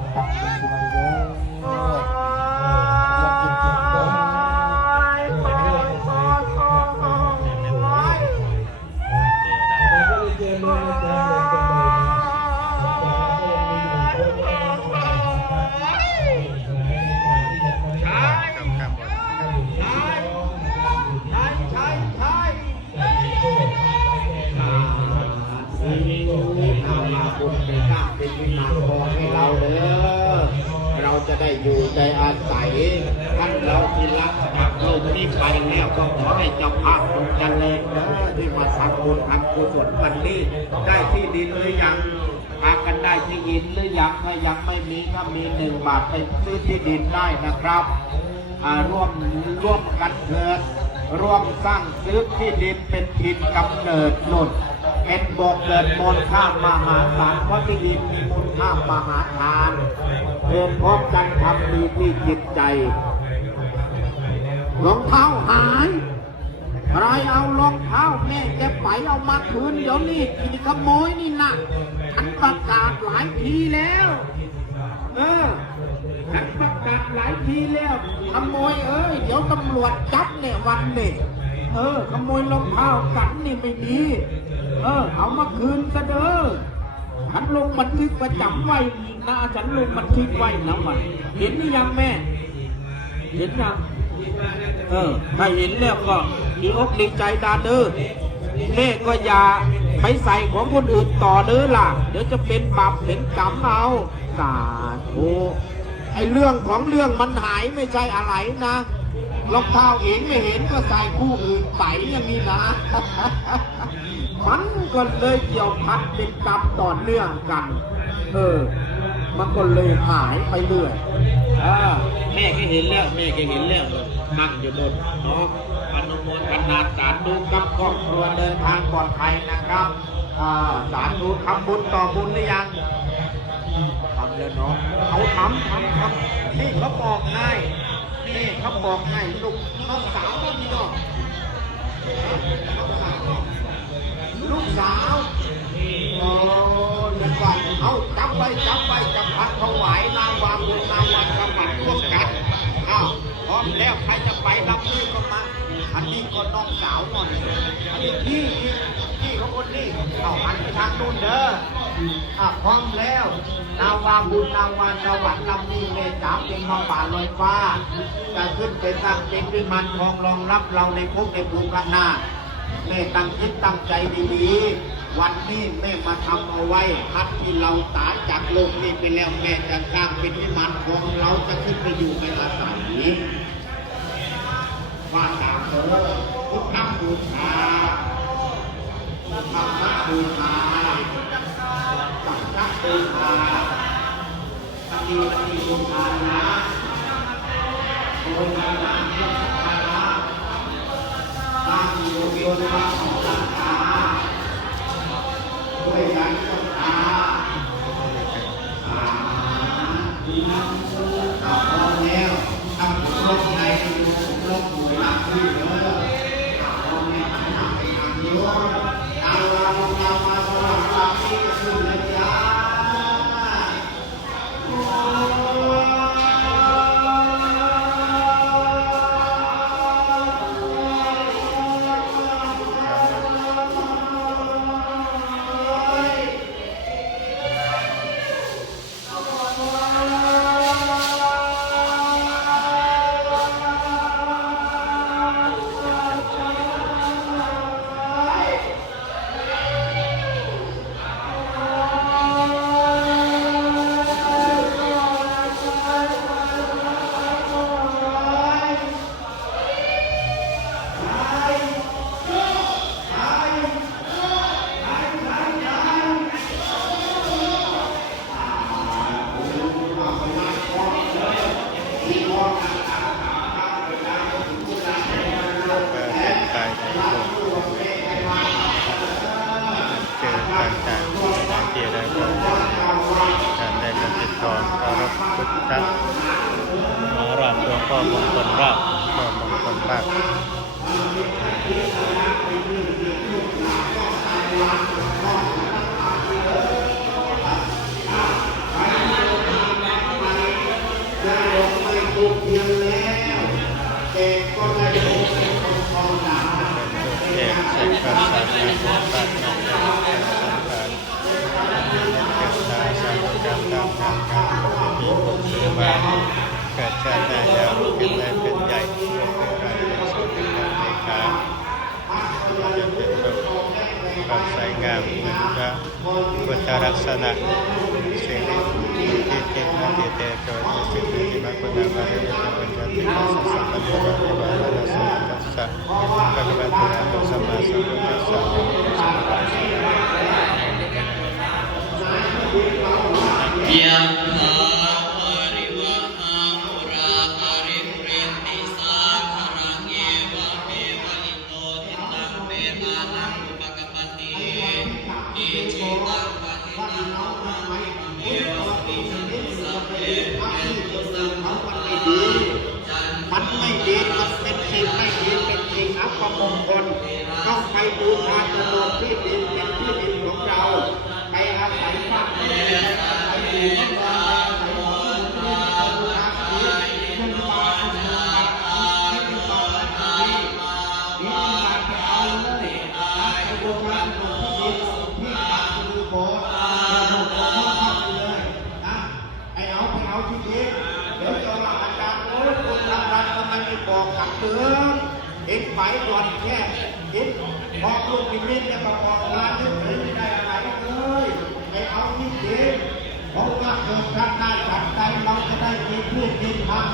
Yeah. ได้ที่ดินหรือยังพากันได้ที่ดินหรือยังถ้ายังไม่มีถ้ามีหนึ่งบาทไปซื้อที่ดินได้นะครับร่วมร่วมกันเถิดร่วมสร้างซื้อที่ดินเป็นถิ่นกำเนิดหนุนเป็นบทเกิดมูลค่ามหาศาลเพราะที่ดินมีมูลค่ามหาศาลเพื่อพร้อมกันทำดีที่จิตใจรองเท้าหาย ใครเอารองเท้าแม่แกไปเอามาคืนเดี๋ยวนี้ที่ขโมยนี่นะฉันประกาศหลายทีแล้ว เออฉันประกาศหลายทีแล้วขโมยเอ้ยเดี๋ยวตำรวจจับเนี่ยวันเนี่ยเออขโมยรองเท้ากันนี่ไม่ดีเออ เอามาคืนซะเด้อฉันลงบันทึกประจำไว้นะฉันลงบันทึกไว้นะมันเห็นหรือยังแม่ เห็นยัง เออถ้าเห็นแล้วก็ดีอกดีใจดาเด้อแม่ก็อย่าไปใส่ของคนอื่นต่อเด้อล่ะ เดี๋ยวจะเป็นบาปเป็นกรรมเอาสาธุไอเรื่องของเรื่องมันหายไม่ใช่อะไรนะรองเท้าเองไม่เห็นก็ใส่คู่อื่นไปอย่างนี้นะ มันก็เลยเกี่ยวพันเป็นกรรมต่อเนื่องกัน เออ มันก็เลยหายไปเรื่อยอ่าแม่ก็เห็นแล้วแม่ก็เห็นแล้ว นั่งอยู่บนเนาะอนุโมทนาสาธุกับครอบครัวเดินทางปลอดภัยนะครับอ่าสาธุทำบุญต่อบุญหรือยังทำแล้วเนาะเขาทำทำทำนี่เขาบอกง่ายนี่เขาบอกง่ายลูกน้องสาวก็มีเนาะน้องสาวลูกสาวโอ้เดี๋ยวก่อนเอาจับไว้จับไว้จับพักถวายนางวางบุญนางวันสมัครร่วมกันอ้าวพร้ อมแล้วใครจะไปรับมือก็มา อันนี้ก็น้องสาวหน่อยอันนี้พี่พี่พี่เขาคนนี้เอาหันไปทางนู้นเด้ออะพร้อมแล้ว นาวาบุญนาวาสวรรค์ลำนี้เมตตาเป็นมาป่าลอยฟ้า จะขึ้นไปตั้งเป็นวิมานทองรองรับเราในภพในภูมิข้างหน้าแม่ตั้งคิดตั้งใจดีๆ วันนี้แม่มาทำเอาไว้พัดที่เราตายจากโลกนี้ไปแล้วแม่จะสร้างเป็นวิมานทองเราจะขึ้นไปอยู่เป็นอาศัย ว่าตามเถอะพุทธบูชาธรรมบูชาสังฆบูชาปฏิปฏิบูชานะโอนานาพุทธานะตั้งโยโยนวะของสังฆาด้วยกันศรัทธาสาธุเอแล้วทำบุญลบใน บุ ลราชพ่อมงคลราชกเทียนแล้วแต่ก็ได้โลกเป็นคนทองดาเอกใส่กับสารงานปาดงานและการสังขารเกิดตาร้างกรรมตามงานการมีบุญสือมา เกิดชาติหน้าแล้วเป็นแม่เป็นใหญ่โลกเป็นไรเป็นสุขเป็นการในการจะเป็นสุขความสวยงามเหมือนพระพุทธลักษณะสิ่งที่ที่เกิดมาที่เตโชติสิ่งที่มาคุณงามที่เป็นญาติปัสสะปัญญาวิวาลาสัมปัสสะภะคะวะโตอะระหะโตสัมมาสัมพุทธัสสะย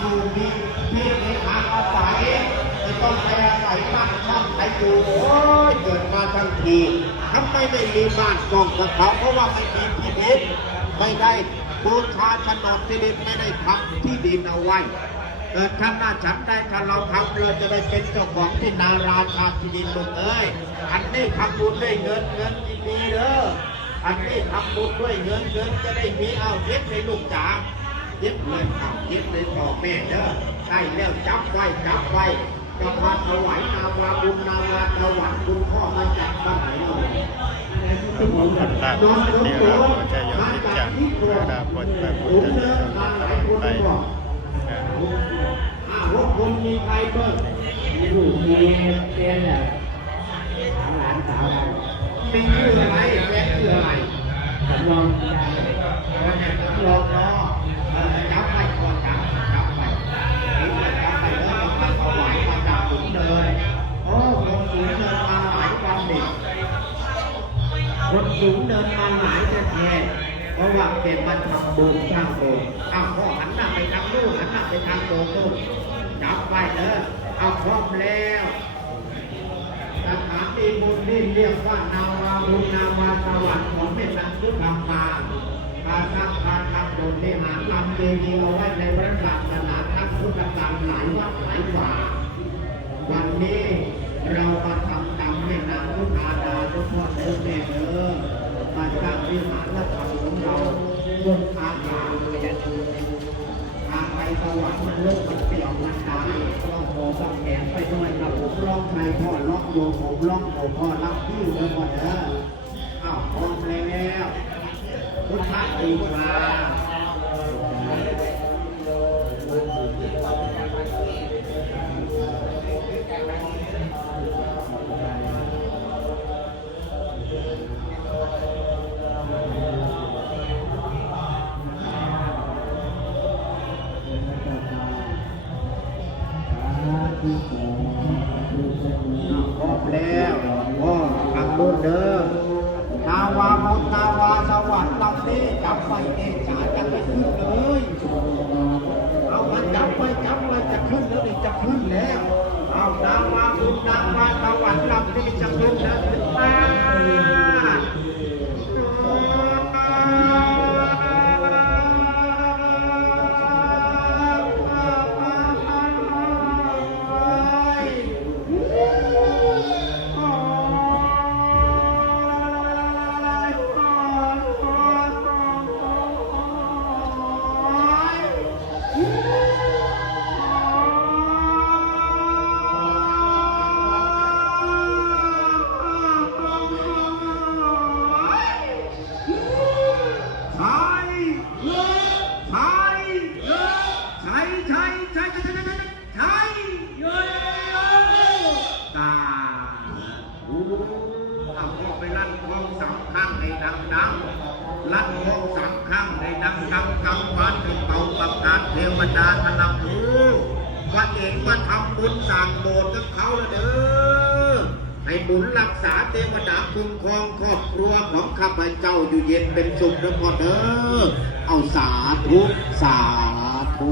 ดูมีพืชดินทางอาศัยไม่ต้องไปอาศัยบ้านช่องใครอยู่โอ้ยเกิดมาทั้งทีทำไมไม่มีบ้านช่องกับเขาเพราะว่าไม่มีที่ดินไม่ได้บูชาโฉนดที่ดินไม่ได้ทำที่ดินเอาไว้เกิดท่าหน้าฉันได้ถ้าเราทำเราจะได้เป็นเจ้าของที่นาราชาที่ดินลูกเอ้ยอันนี้ทำบุญด้วยเงินเงินดีๆเด้ออันนี้ทำบุญด้วยเงินเงินจะได้มีเอาเย็บในลูกจ๋า เย็บเลยเอาเย็บเลยพ่อแม่เด้อใช่แล้วจับไว้จับไว้จะมาถวายนาวาบุญนาวาถวายคุณพ่อมาจากบ้านไหนเนาะอัตตาพุทธเทระพุทธโยนิจังพระพุทธพุทธเจ้าตลอดไปอ้าวพวกคุณมีใครเบ้างลูกมีเตียนเนี่ยหลานสาวมีชื่ออะไรแม่ชื่ออะไรสำรองได้เราเนี่ยรอรอเออ คนขุนเดินมาหลายแท้ๆเพราะว่าเป็นมันทำบุญสร้างโบสถ์อ้าพ่อหันหน้าไปทางนู้นหันหน้าไปทางโบสถ์นู่นจับไปเด้อเอาพร้อมแล้วสถานีบุญนี่เรียกว่านาวาบุญนาวาสวรรค์ของแม่นางพุทธมาการสร้างการทำบุญนี่หาทำเจดีย์เอาไว้ในพระศาสนาทั้งพุทธการหลายวัดหลายว่าวันนี้เรามาทำ ตามแม่นางพุทธาดาทุกพ่อทุกแม่เออมาสร้างวิหารและธรรมของเราบนอาคารทางไปสวรรค์มันโลกมันเปลี่ยวมันตายต้องโหกับแขนไปด้วยกับผมร้องไห้พ่อร้องโยมผมร้องโอพ่อรับที่อยู่ทั้งหมดเด้ออ้าวพร้อมแล้วพุทธะดีกว่าำบุญสั่งโบสถ์กับเขาล้วเด้อให้บุญรักษาเทวดาคุ้มครองครอบครัวของข้าพเจ้าอยู่เย็นเป็นสุขนะพ่อเด้อเอาสาธุสาธุ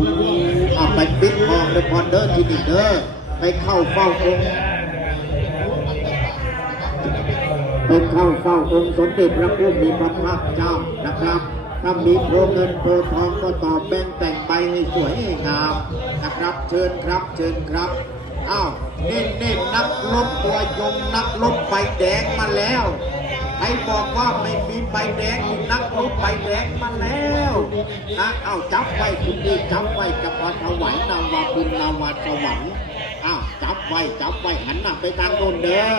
เอาไปปิดทองนะพ่อเด้อที่นี่เด้อไปเข้าเฝ้าองค์ไปเข้าเฝ้าองค์สมเด็จพระผู้มีพระภาคเจ้านะครับ ถ้ามีโพเงินโพทองก็ตอบแบ่งแต่งไปให้สวยให้งามนะครับ เชิญครับเชิญครับอ้าวเน้นเน้นนักรบตัวยงนักรบใบแดงมาแล้วใครบอกว่าไม่มีใบแดงมีนักรบใบแดงมาแล้วนะเอาจับไว้คุณดีจับไว้กับพระถวายนาวาบุญนาวาสวรรค์อ้าวจับไว้จับไว้หันหน้าไปทางโน้นเด้อ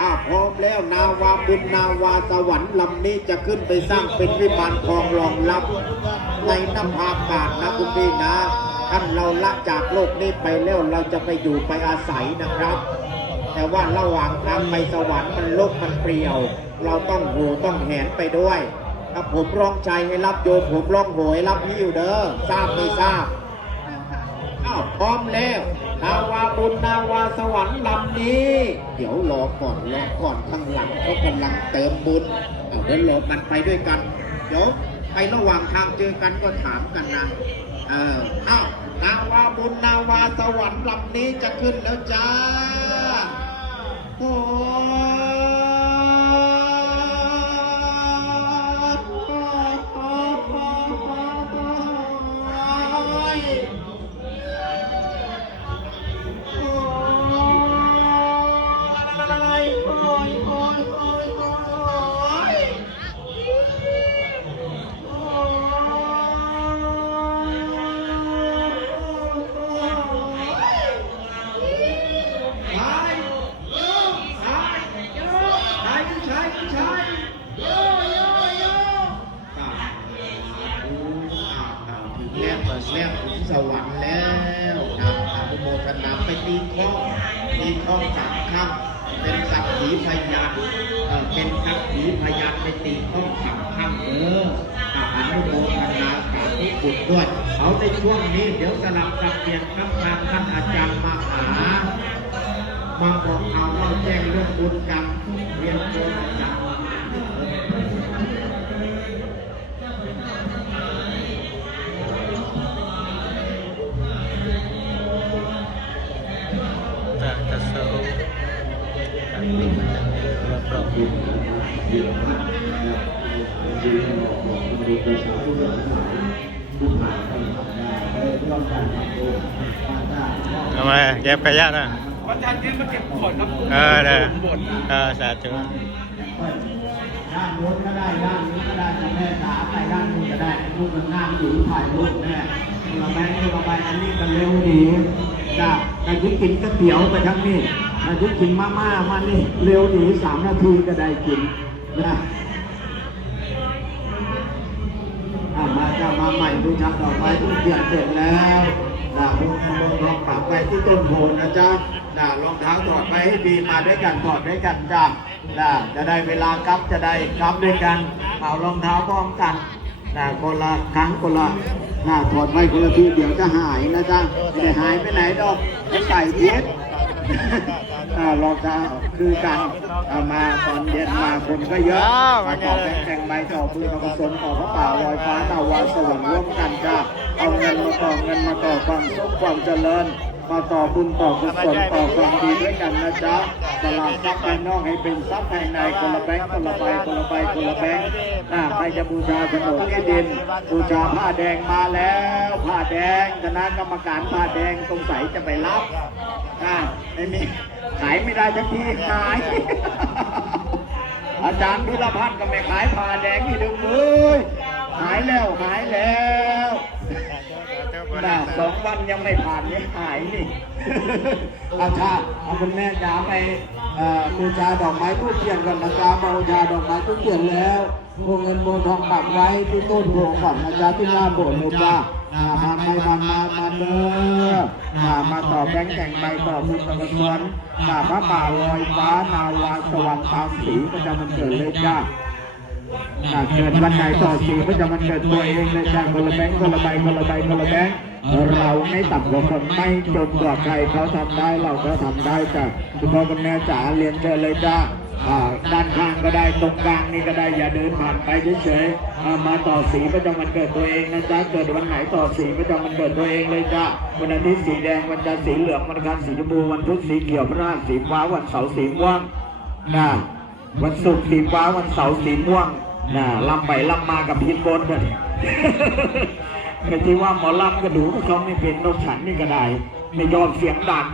อ้าพร้อมแล้วนาวาบุญนาวาสวรรค์ลำนี้จะขึ้นไปสร้างเป็นวิมานทองรองรับ ในน้ำพาอากาศนะคุณพี่นะท่านเราละจากโลกนี้ไปแล้วเราจะไปอยู่ไปอาศัยนะครับ แต่ว่าระหว่างทางไปสวรรค์มันโลกมันเปลี่ยว เราต้องโหต้องแหนไปด้วยถ้าผมร้องใจให้รับโยมผมร้องโหยรับหิ้วเด้อทราบไม่ทราบอ้าวพร้อมแล้ว นาวาบุญนาวาสวรรค์ลำนี้ เดี๋ยวรอก่อนรอก่อนข้างหลังเขากำลังเติมบุญเอาเดี๋ยวรอมันไปด้วยกันเดี๋ยวไประหว่างทางเจอกันก็ถามกันนะเอออ้าวนาวาบุญนาวาสวรรค์ลำนี้จะขึ้นแล้วจ้าโอ้ สวรรค์แล้วนะอนุโมทนาไปตีข้องตีข้องสามครั้งเป็นสักขีพยานเป็นสักขีพยานไปตีข้องสามครั้งเอออะอนุโมทนาสาธุบุญด้วยเอาในช่วงนี้เดี๋ยวสลับสับเปลี่ยนครับทางท่านอาจารย์มาหามาบอกข่าเราแจ้งเรื่องบุญกรรมเรียนเชิญอาจารย์ ทำไมเก็บขยะนะวันจันทร์ที่มาเก็บขวดครับเออเด้อเออสาธุด้านโน้นก็ได้ด้านนี้ก็ได้จะแม่จ๋าไปด้านนู้นก็ได้ลูกมันงามอยู่ถ่ายรูปแม่คนละแบงค์คนละใบอันนี้ก็เร็วดีจ้ะแต่ยุกินก๋วยเตี๋ยวไปทั้งนี้ แต่ยุกินมาม่ามานี่เร็วดีสามนาทีก็ได้กินนะมาจ้ามาใหม่บูชาต่อไปทุกเกียรติเสร็จแล้วนะพวกนั้นลองปากไปที่ต้นโพนะจ๊ะนะรองเท้าถอดไปให้ดีมาด้วยกันถอดด้วยกันจ้ะนะจะได้เวลากลับจะได้กลับด้วยกันเอารองเท้าพร้อมกันนะคนละครั้งคนละนะถอดไว้คนละทีเดี๋ยวจะหายนะจ๊ะไม่ได้หายไปไหนดอกใส่เพชร รองเท้าคือกันเอามาตอนเย็นมาคนก็เยอะมาต่อแข่งแข่งไม้ต่อปืนมาผสมต่อพระป่าลอยฟ้านาวาสวรรค์ร่วมกันจ้าเอาเงินมาต่อเงินมาต่อความสุขความเจริญมาต่อบุญต่อกุศลต่อความดีด้วยกันนะจ๊ะตลาดทรัพย์ภายนอกให้เป็นทรัพย์ภายในคนละแบงค์คนละใบคนละใบคนละแบงค์อ่าใครจะบูชาโฉนดที่ดิน บูชาผ้าแดงมาแล้ว ผ้าแดงคณะกรรมการผ้าแดงสงสัยจะไปรับ อ่าไม่มีขายไม่ได้ทักทีขาย อาจารย์พิรพัฒน์ก็ไม่ขายผ่าแดงนี่ดึงเลยหายแล้วหายแล้ว น่าสองวันยังไม่ผ่านเนี่หายนี่ เอาชาเอาคุณแม่จ๋าไปอ่อบูชาดอกไม้ทูบเทียนก่อนนะจ๊ะบูชาดอกไม้ทูบเทียนแล้วพวงเงินพวงทองปักไว้ที่ต้นโพก่อนนะจ๊ะที่หน้าโบสถ์นะจ๊ะอ่ามาไม่มามามาเด้อมามาต่อแบงค์แต่งใบต่อบุญตะวันสวนมาพระป่าลอยฟ้านาวาสวรรค์ตามสีประจำวันเกิดเลยจ้า ถ้าเกิดวันไหนต่อสีก็จะมันเกิดตัวเองเลยจ้าคนละแบงค์คนละใบคนละใบคนละแบงค์เราไม่ต่ำกว่าคนไม่จนกว่าใครเขาทำได้เราก็ทำได้จ้ะคุณพ่อคุณแม่จ๋าเรียนเชิญเลยจ้าด้านข้างก็ได้ตรงกลางนี่ก็ได้อย่าเดินผ่านไปเฉยๆมาต่อสีประจำวันเกิดตัวเองนะจ๊ะเกิดวันไหนต่อสีประจำวันเกิดตัวเองเลยจ้าวันอาทิตย์สีแดงวันจันทร์สีเหลืองวันอังคารสีชมพูวันพุธสีเขียวพระราชสีฟ้าวันเสาร์สีม่วงนะ วันศุกร์สีฟ้าวันเสาร์สีม่วงน่ะลำไปลำมากับพีทบนกันไม่ที่ว่าหมอลำกระดูกเขาไม่เป็นนกฉันนี่ก็ได้ ไม่ยอมเสียงดัง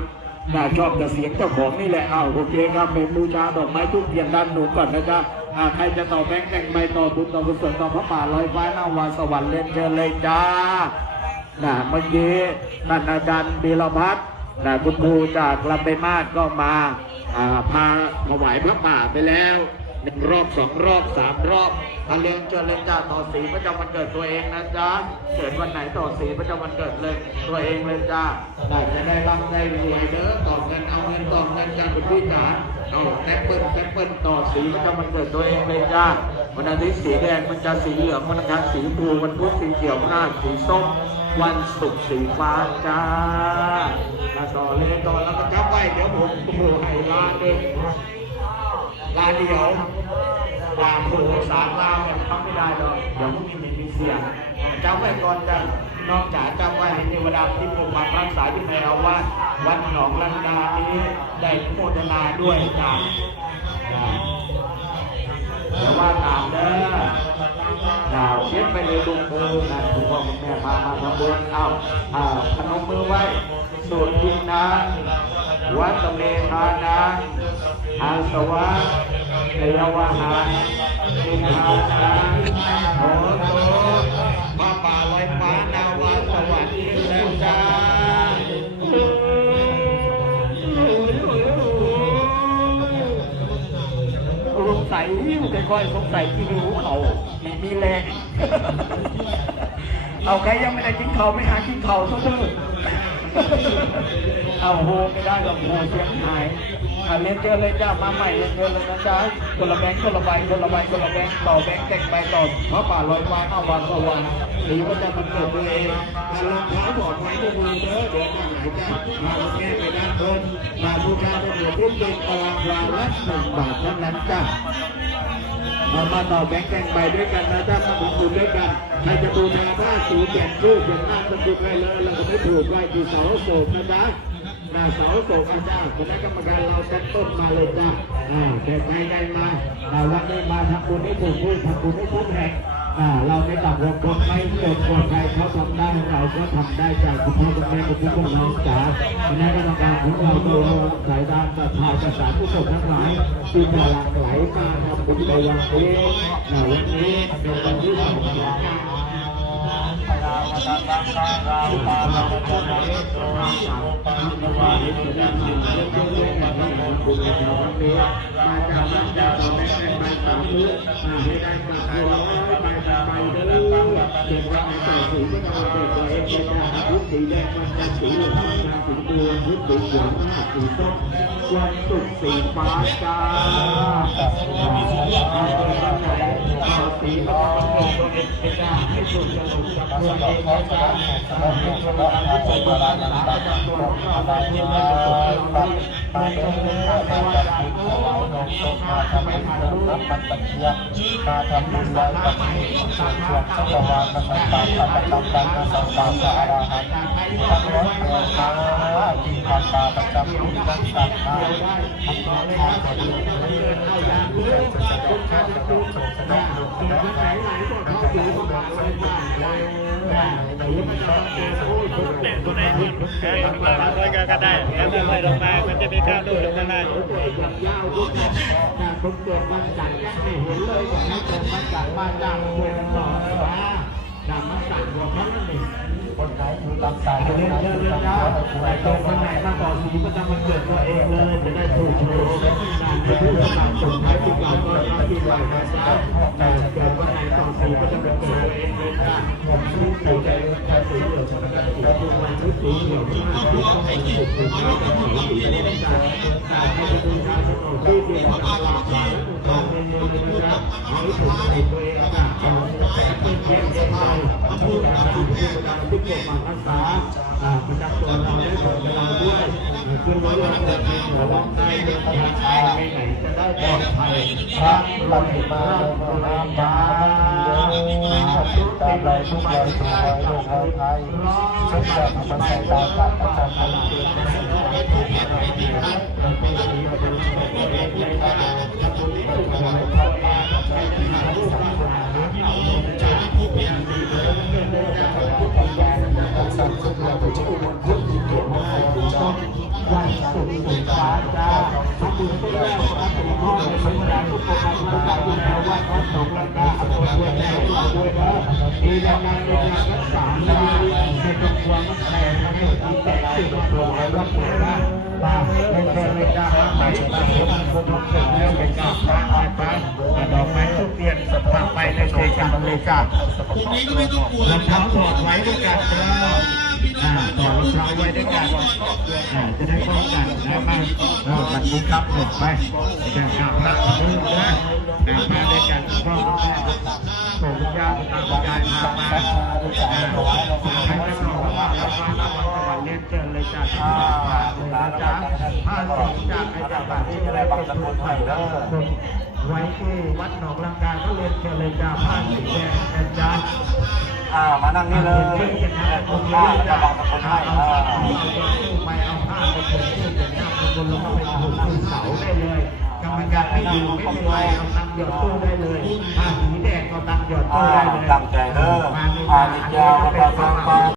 น่ะชอบแต่เสียงเจ้าของนี่แหละเอาโอเคครับเป็นบูชาดอกไม้ทุกเทียนด้านหนูก่อนนะจ๊ะใครจะต่อแบงค์แต่งใบต่อบุญต่อกุศลต่อพระป่าลอยฟ้าหน้าวาสวรรค์เล่นเชิญเลยจ้าน่ะเมื่อกี้ท่านอาจารย์บีรพัฒน์ น่ะคุณครูจากลำไปมาศก็มาอ่าพาถวายพระป่าไปแล้วหนึ่งรอบสองรอบสามรอบอาเลียงเจริญจ้าต่อสีประจำวันเกิดตัวเองนะจ๊ะเกิดวันไหนต่อสีประจำวันเกิดเลย ตัวเองเลยจ้าได้จะได้ร่ำได้รวยเด้อต่อเงินเอาเงินต่อเงินจากคุณพี่จ๋าเอาแท็กเปิลแท็กเปิลต่อสีประจำวันเกิดตัวเองเลยจ้าวันอาทิตย์สีแดงมันจะสีเหลืองวันอังคารสีชมพูวันพุธสีเขียวพฤหัสสีส้ม วันศุกร์สีฟ้าจ้ามาต่อเลยต่อแล้วก็จับไว้เดี๋ยวผมโอ้โหให้ลาเด็กลาเดียวลาโผสามลามันทำไม่ได้หรอกเดี๋ยวพวกนี้มีมีเสียงจำไว้ก่อนจ้ะนอกจากจำไว้ให้เทวดาที่ปกปักรักษาอยู่ในอาวาวัดหนองลันดานี้ได้โมทนาด้วยจ้ะจ้ะเดี๋ยวว่าตามเด้อ ดาวเช็ดไปเลยลุงเออนะคุณพ่อคุณแม่พามาทำบุญเอาอ่าพนมมือไว้สวดยินนะวัดเมธานะอาสวะเทวหานิพานะ สัยหิ้วค่อยๆสงสัยที่รู้เขามีมีแรง เอาใครยังไม่ได้กินเขาไม่หากินเขาซะเถอะ เอาโหไม่ได้หรอกโหเสียงหายอะเล่นเจอเลยจ้ามาใหม่เล่นเจอเลยนะจ๊ะคนละแบงค์คนละใบคนละใบคนละแบงค์ต่อแบงค์แตกใบต่อเพราะป่าลอยฟ้าเอาวางสว่างหรือว่าจะมันเกิดตัวเองมารองเท้าบอดไว้ที่มือเด้อเดี๋ยวข้างไหนจ้ามาแก้ไปด้านบนมาบูชาพระเหลืองรุ่นเป็นตารางวาละหนึ่งบาทเท่านั้นจ้า มามาต่อแบงค์แกงไปด้วยกันนะจ๊ะมาบุญบุญด้วยกันใครจะบูชาผ้าสีเปลี่ยนรูปอเปลี่ยนหน้าสกุลไว้เลยเราก็ไม่ถูกไว้ที่เสาโศกนะจ๊ะหน้าเสาโศกอาจารย์คณะกรรมการเราจัดต้นมาเลยจ้ะอ่าแต่ใครได้มาเราวันนี้มาทำบุญให้ถูกที่ทำบุญให้ทุกแห่ง อ่าเราไม่ต่ำกว่าคนไม่เกินกว่าใครเขาทำได้เราก็ทำได้จากคุณพ่อคุณแม่คุณผู้ปกครองจ๋าคณะกรรมการของเราโดยสายดานประธานประสานผู้ชมทั้งหลายที่กำลังไหลมาทำบุญในวันนี้อ่าวันนี้เป็นวันที่สองขอ งวันสุกสีฟ้าจ้าสีฟ้าเป็นจ้าให้สุดจะสุดจะควรเองนะจ๊ะเป็นคนรักผู้ใจรักษาประจำตัวของเราได้เพียงแค่ตัวเราไปตรงนี้ไปว่าการโอ้ดอกสมมาทำให้ผ่านรู้มันตะเคียนมาทำบุญไว้กับส่วนส่วนสังวานมาสังตาสังตาสังตาสังตาสังอาหันสังร้อยเกิด มาจิตตาประจำรุ่งสังสังมาทำน้อยทางดีเข้ายากเลื่อนจะต้องการจะต้องส่งสนองลูกแล้วไหนไหนก็เขาอยู่มาเลยมาเลยแต่ยังไม่ต้องเจอโอ้ยคนกคนไหนที่อะไรก็ได้แล้วไม่ไม่ลงมา มันจะมีข้าวดูลงมาได้ยาวด้วยนะผมเกิดวันจันทร์ไม่เห็นเลยว่าให้เกิดวันจันทร์มาจากเมืองหนองสาดามาสั่งหัวเขานั่นเอง คนไหนอยู่ลำสายเรียนเชิญเลยจ้าแต่ตรงคนไหนมาต่อสีประจำวันเกิดตัวเองเลยจะได้ถูกโชว์และนานไปเพื่อการส่งท้ายปีเก่าต้อนรับปีใหม่นะครับแต่เกิดวันไหนต่อสีประจำวันเกิดตัวเองเลยจ้าผมชื่อสีแดงและสีเหลืองนะครับสีชมพูวันชื่อสีเหลืองมากที่ต้องให้สีสีฟ้ากับสีสีเหลือง ที่เราที่ปกปักรักษาอ่าประจำตัวเราและตัวเราด้วยคือว่าเราจะเป็นหัวลองได้เดินทางไปไหนจะได้ปลอดภัยพระลังมาโมนาบาทุกตาไรทุกไรทุกไรทุกไรไทยทุกแบบมันใส่ตาตัดตาตัดตลา ทำบุญไปแล้วครับผมพ่อในสมราทุกคนมาทำบุญแล้ววัดพระสงฆ์แล้วก็อำเภอด้วยแล้วด้วยแล้วมีแรงงานในการรักษาในในตรงความแข็งในที่แต่สิ่งตัวแล้วรับผลได้ตาเป็นแค่ไม่กล้าไปตามผมคนทุกคนแล้วไม่กล้าพระไปพระดอกไม้ทุกเทียนสัทไปในเทกาเลยจ้าพรุ่งนี้ก็ไม่ต้องกลัวรองเท้าถอดไว้ด้วยกันแล้ว อ่าถอรองเท้าไว้ด้วยกันอ่าจะได้ป้องกันนะมาเราบัดนี้ครับหมดไปจะกลับมาดูนะนะมาด้วยกันพ่อผมยาตามยายพามาอ่าใครจะบอกว่าเรามาละวันสวรรค์เรียนเชิญเลยจ้าท่าเลยนะจ๊ะถ้าสิ่งจากอ้จากบ้านที่จะได้เป็นคนไทยแล้ว ไว้ที่วัดหนองลังกาก็เรียนเชิญเลยจ้าผ้าสีแดงนจ๊ะอ่ามานั่งนี่เลยคุณผ้าแล้วก็บอกกับคนไทยอ่าไปเอาผ้าไปผูกที่เป็นหน้าคนลงไปผูกที่เสาได้เลยกรรมการไม่อยู่ไม่เป็นไรเอาตังหยดตู้ได้เลยผ้าสีแดงเอาตังหยดตู้ได้เลยตั้งใจเด้อมาในอานนี้ก็เป็นะสปะม